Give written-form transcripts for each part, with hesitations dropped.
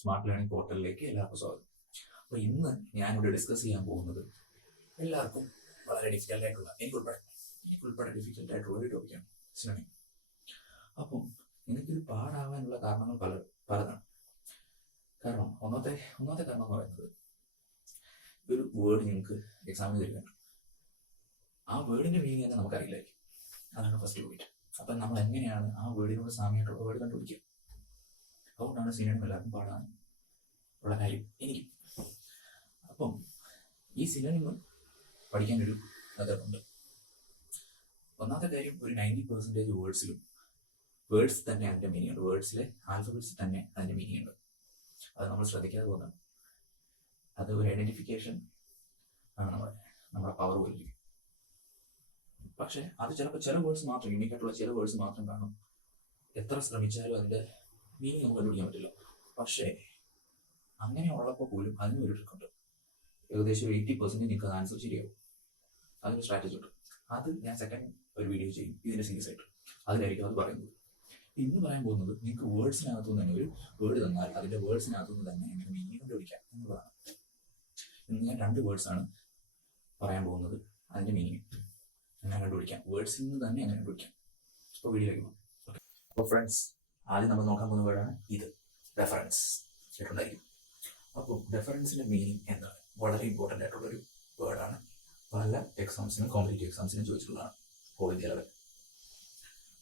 Smart learning പോർട്ടലിലേക്ക് എല്ലാവർക്കും സ്വാഗതം. അപ്പോൾ ഇന്ന് ഞാനിവിടെ ഡിസ്കസ് ചെയ്യാൻ പോകുന്നത് എല്ലാവർക്കും വളരെ ഡിഫിക്കൽട്ട് ആയിട്ടുള്ള എനിക്കുൾപ്പെടെ ഡിഫിക്കൽട്ട് ആയിട്ടുള്ള ഒരു ടോപ്പിക്കാണ് സിനോണിം. അപ്പം എനിക്കിത് പാടാവാനുള്ള കാരണങ്ങൾ പലതാണ്. കാരണം ഒന്നാമത്തെ കാരണം എന്ന് പറയുന്നത്, ഒരു വേർഡ് നിങ്ങൾക്ക് എക്സാമിന് തരുന്നുണ്ട്, ആ വേർഡിന്റെ മീനിങ് തന്നെ നമുക്കറിയില്ലായിരിക്കും. അതാണ് ഫസ്റ്റ് പോയിന്റ്. അപ്പം നമ്മൾ എങ്ങനെയാണ് ആ വേർഡിനോട് സാമ്യമായിട്ടുള്ള വേർഡ് കണ്ടുപിടിക്കുക? അതുകൊണ്ടാണ് സിനോണിം എല്ലാവർക്കും പാടാൻ ഉള്ള കാര്യം എനിക്ക്. അപ്പം ഈ സിനോണിം പഠിക്കാനൊരു മെത്തേഡുണ്ട്. ഒന്നാമത്തെ കാര്യം, ഒരു 90% വേർഡ്സ് തന്നെ അതിൻ്റെ മീനിങ് ഉണ്ട്. വേർഡ്സിലെ ആൽഫബറ്റ്സ് തന്നെ അതിൻ്റെ മീനിങ് ഉണ്ട്. അത് നമ്മൾ ശ്രദ്ധിക്കാതെ പോകുന്നതാണ്. അത് ഒരു ഐഡന്റിഫിക്കേഷൻ ആണ് നമ്മുടെ പവർ പോലെ. പക്ഷെ അത് ചിലപ്പോൾ ചില വേർഡ്സ് മാത്രം, യൂണിക് ആയിട്ടുള്ള ചില വേർഡ്സ് മാത്രം കാണും. എത്ര ശ്രമിച്ചാലും അതിൻ്റെ മീനിങ് നമുക്ക് കണ്ടുപിടിക്കാൻ പറ്റില്ല. പക്ഷേ അങ്ങനെ ഉള്ളപ്പോൾ പോലും അതിന് ഒരു ട്രിക്കുണ്ട്. ഏകദേശം 80% നിങ്ങൾക്ക് അത് ആൻസർ ശരിയാവും. അതിന് സ്ട്രാറ്റജി ഉണ്ട്. അത് ഞാൻ സെക്കൻഡ് ഒരു വീഡിയോ ചെയ്യും ഇതിൻ്റെ സീരീസ് ആയിട്ട്. അതിലായിരിക്കും അത് പറയുന്നത്. ഇന്ന് പറയാൻ പോകുന്നത്, നിങ്ങൾക്ക് വേർഡ്സിനകത്തുനിന്ന് തന്നെ ഒരു വേർഡ് തന്നാൽ അതിൻ്റെ വേർഡ്സിനകത്തുനിന്ന് തന്നെ എങ്ങനെ മീനിങ് കണ്ടുപിടിക്കാം എന്നുള്ളതാണ്. ഇന്ന് ഞാൻ 2 വേർഡ്സാണ് പറയാൻ പോകുന്നത്. അതിൻ്റെ മീനിങ് എങ്ങനെ കണ്ടുപിടിക്കാം, വേർഡ്സിൽ നിന്ന് തന്നെ എങ്ങനെ കണ്ടുപിടിക്കാം. ഇപ്പോൾ വീഡിയോയിലേക്ക് പോകും. അപ്പോൾ ഫ്രണ്ട്സ്, ആദ്യം നമ്മൾ നോക്കാൻ പോകുന്ന വേർഡാണ് ഇത്, റെഫറൻസ്. കേട്ടുണ്ടായിരിക്കും. അപ്പോൾ റെഫറൻസിൻ്റെ മീനിങ് എന്താണ്? വളരെ ഇമ്പോർട്ടൻ്റ് ആയിട്ടുള്ളൊരു വേർഡാണ്. പല എക്സാംസിനും കോമ്പറ്റേറ്റീവ് എക്സാംസിനും ചോദിച്ചിട്ടുള്ളതാണ്, ഓൾ ഇന്ത്യ ലെവൽ.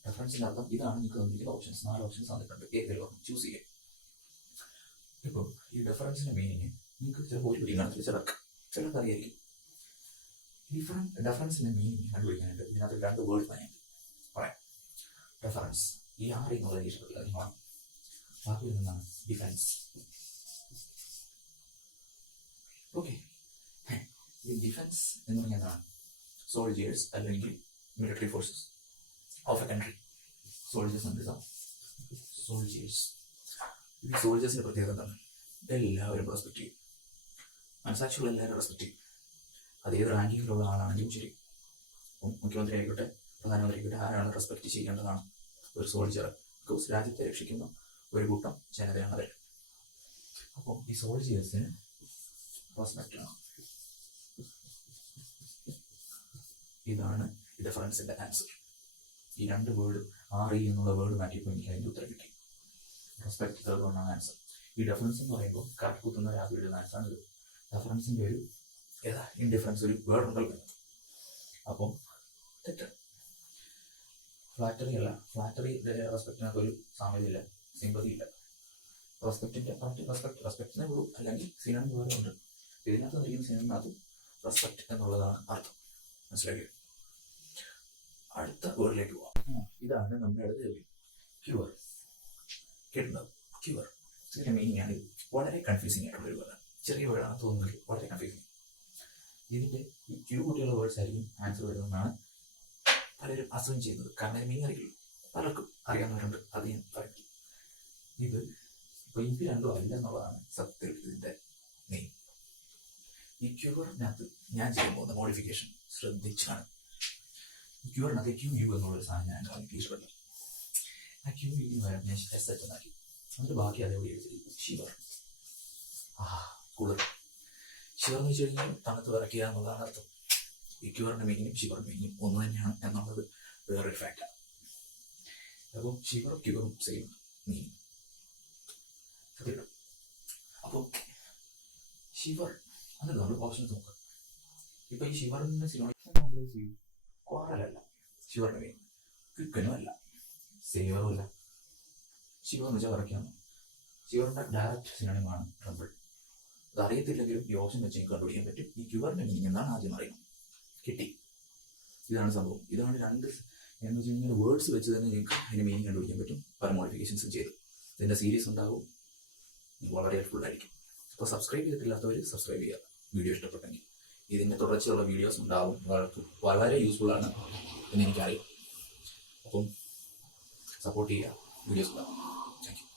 റെഫറൻസിൻ്റെ അർത്ഥം ഇതാണ്. നിങ്ങൾക്ക് തന്നിരിക്കുന്ന ഓപ്ഷൻസ് 4 ഓപ്ഷൻസ് തന്നിട്ടുണ്ട്. ഏതെങ്കിലും ചൂസ് ചെയ്യാം. ഇപ്പോൾ ഈ റെഫറൻസിൻ്റെ മീനിങ് നിങ്ങൾക്ക് ചിലപ്പോൾ ഒരു പിടിയും കാണത്തില്ല, ചിലർക്ക് അറിയായിരിക്കും. റെഫറൻസിൻ്റെ മീനിങ് കണ്ടുപിടിക്കാനായിട്ട് ഇതിനകത്ത് 2 വേർഡ് ഞാൻ പറയാം. റെഫറൻസ്, ഈ ആറ് എന്നുള്ള ഇഷ്ടപ്പെട്ടില്ല, നിങ്ങൾ ബാക്കി നിന്നാണ് ഡിഫൻസ്. ഓക്കെ, ഈ ഡിഫൻസ് എന്ന് പറഞ്ഞാൽ എന്താണ്? സോൾജിയേഴ്സ് അല്ലെങ്കിൽ military forces of A country. Soldiers ഉണ്ട്, സോൾജിയേഴ്സ്. ഈ സോൾജേഴ്സിന്റെ പ്രത്യേകത എന്താണ്? എല്ലാവരും റെസ്പെക്ട് ചെയ്യും. മനസ്സാക്ഷിയുള്ള എല്ലാവരും റെസ്പെക്ട് ചെയ്യും. അത് ഏത് റാങ്കിങ്ങിലുള്ള ആളാണെങ്കിലും ശരി, മുഖ്യമന്ത്രി ആയിക്കോട്ടെ, പ്രധാനമന്ത്രി ആയിക്കോട്ടെ, ആരാണ് റെസ്പെക്ട് ചെയ്യേണ്ടതാണ് ഒരു സോൾജർ. ബിക്കോസ് രാജ്യത്തെ രക്ഷിക്കുന്ന ഒരു കൂട്ടം ജനതയാണ് അവർ. അപ്പോൾ ഈ സോൾജിയേഴ്സിന് റെസ്പെക്റ്റ് ആണ്. ഇതാണ് ഈ ഡിഫറൻസിന്റെ ആൻസർ. ഈ 2 വേർഡ്, RE എന്നുള്ള വേർഡ് മാറ്റിയപ്പോൾ എനിക്ക് അതിൻ്റെ ഉത്തരം കിട്ടി. റെസ്പെക്ട് തേർഡാണ് ആൻസർ. ഈ ഡിഫറൻസ് എന്ന് പറയുമ്പോൾ കറക്റ്റ് കുത്തുന്ന രാത്രിയുടെ ആൻസറാണ് ഇത്. ഡിഫറൻസിൻ്റെ ഒരു ഇൻഡിഫറൻസ് ഒരു വേർഡ് ഉണ്ടല്ലോ. അപ്പം തെറ്റ്. ഫ്ലാറ്ററി അല്ല. ഫ്ലാറ്ററി റെസ്പെക്റ്റിനകത്ത് ഒരു സാമ്യതയില്ല, സിമ്പതി ഇല്ല. റെസ്പെക്റ്റിൻ്റെ റെസ്പെക്റ്റിനെ ഉള്ളൂ, അല്ലെങ്കിൽ സിനോണിം വേറെ ഉണ്ട്. ഇതിനകത്ത് തന്നിരിക്കുന്ന സിനോണിമിനകത്ത് റെസ്പെക്ട് എന്നുള്ളതാണ് അർത്ഥം. മനസ്സിലാക്കിയോ? അടുത്ത വേർഡിലേക്ക് പോവാം. ഇതാണ് നമ്മുടെ അടുത്ത ക്യൂർ. കേട്ടിട്ടുണ്ടാവും ക്യൂർ. ഇതിൻ്റെ മീനിങ് ആണ്. ഇത് വളരെ കൺഫ്യൂസിങ് ആയിട്ടുള്ള ഒരു വേർഡാണ്. ചെറിയ വേർഡാണ് തോന്നുന്നത്, വളരെ കൺഫ്യൂസിങ്. ഇതിൻ്റെ ഈ ക്യൂ കൂട്ടിയുള്ള വേർഡ്സ് ആയിരിക്കും ആൻസർ വരുന്നതെന്നാണ് പലരും അസ്യൂം ചെയ്യുന്നത്. കാരണം അതിന് മീനിങ് അറിയില്ല. പലർക്കും അറിയാവുന്നവരുണ്ട്, അത് ഞാൻ പറയുന്നു. ഇത് ഇപ്പോൾ ഇത് 2 അല്ല എന്നുള്ളതാണ് സത്യത്തിൽ ഇതിൻ്റെ മെയിൻ. ഈ ക്യൂറിനകത്ത് ഞാൻ ചെയ്യാൻ പോകുന്ന മോഡിഫിക്കേഷൻ ശ്രദ്ധിച്ചാണ്. ഈ ക്യൂറിനകത്ത് QU എന്നുള്ളൊരു സാധനം ഞാൻ എനിക്ക് ഇഷ്ടപ്പെട്ടു. ആ QU വരാൻ ഞാൻ SH എന്നാക്കി. എന്നിട്ട് ബാക്കി അതേപോലെ എഴുതി ഷിവർ. കൂളർ. ഷിവർ എന്ന് വെച്ച് കഴിഞ്ഞാൽ തണുത്ത് വിറയ്ക്കുക എന്നുള്ളതാണ് അർത്ഥം. ഈ ക്യൂറിൻ്റെ മീനിങ്ങും ഷിവറിൻ്റെ മീനിങ്ങും ഒന്ന് തന്നെയാണ് എന്നുള്ളത് വേറൊരു ഫാക്റ്റാണ്. അപ്പോൾ ഷിവറും ക്യൂറും സെയിം മീനിങ്. അപ്പോൾ ഷിവർ എന്നിട്ട് നമ്മൾ ഓപ്ഷൻസ് നോക്കുക. ഇപ്പം ഈ ഷിവറിൻ്റെ സിനോണിം കോറലല്ല, ഷിവറിൻ്റെ മീനിങ് ക്വിക്കനും അല്ല, സേവറും അല്ല. ഷിവർ എന്ന് വെച്ചാൽ വിറയ്ക്കാണ്. ഷിവറിൻ്റെ ഡയറക്റ്റ് സിനോണിമാണ് ട്രംബിൾ. അത് അറിയത്തില്ലെങ്കിലും ഈ ഓപ്ഷൻ വെച്ച് എനിക്ക് കണ്ടുപിടിക്കാൻ പറ്റും. ഈ ക്യൂറിൻ്റെ മീനിങ് എന്താണ് ആദ്യം അറിയണം. കിട്ടി. ഇതാണ് സംഭവം. ഇതാണ് 2 എന്ന് വെച്ച് കഴിഞ്ഞാൽ വേർഡ്സ് വെച്ച് തന്നെ നിങ്ങൾക്ക് അതിൻ്റെ മീനിങ് കണ്ടുപിടിക്കാൻ പറ്റും. പല മോഡിഫിക്കേഷൻസും ചെയ്ത് ഇതിൻ്റെ സീരീസ് ഉണ്ടാവും. വളരെ ഹെൽപ്ഫുൾ ആയിരിക്കും. അപ്പോൾ സബ്സ്ക്രൈബ് ചെയ്തിട്ടില്ലാത്തവർ സബ്സ്ക്രൈബ് ചെയ്യുക. വീഡിയോ ഇഷ്ടപ്പെട്ടെങ്കിൽ ഇതിൻ്റെ തുടർച്ചയുള്ള വീഡിയോസ് ഉണ്ടാവും. വളരെ യൂസ്ഫുൾ ആണ് എന്ന് എനിക്കറിയാം. അപ്പം സപ്പോർട്ട് ചെയ്യുക. വീഡിയോസ് ഉണ്ടാവും. Thank you.